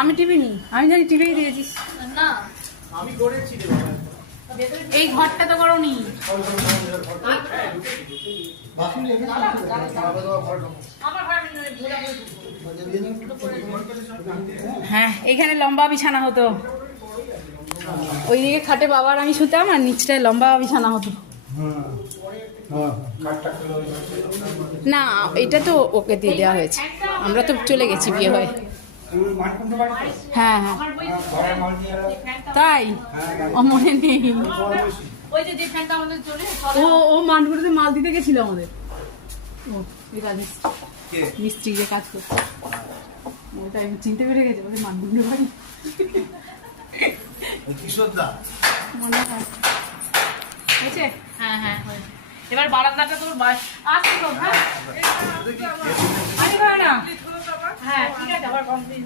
আমি টিভি নি, আমি জানি টিভি দিয়েছিস না আমি করেছি রে বাবা। এই ঘরটা তো করোনি। হ্যাঁ এখানে লম্বা বিছানা হতো, ওইদিকে খাটে বাবার আমি শুতাম আর নিচটায় লম্বা বিছানা হতো। না এটা তো ওকে দিয়ে দেওয়া হয়েছে, আমরা তো চলে গেছি বিয়ে হয়ে। হ্যাঁ হ্যাঁ তাই, ও মনে নেই। ওই যে ফ্যানটা আমাদের চলে ও মানপুরিতে মাল দিতে গেছিল আমাদের। ও এই কাজ মিস্ত্রি যে কাজ করছে ওটা আমি চিনতে পেরে গেছে, বলে মানপুরের বাড়ি কিশোরদা মনে হয় হয়েছে। হ্যাঁ হ্যাঁ হয়েছে। এবার বারান্দাটা তোর আসছে তো হ্যাঁ আমি করে না। হ্যাঁ ঠিক আছে আবার কমপ্লিট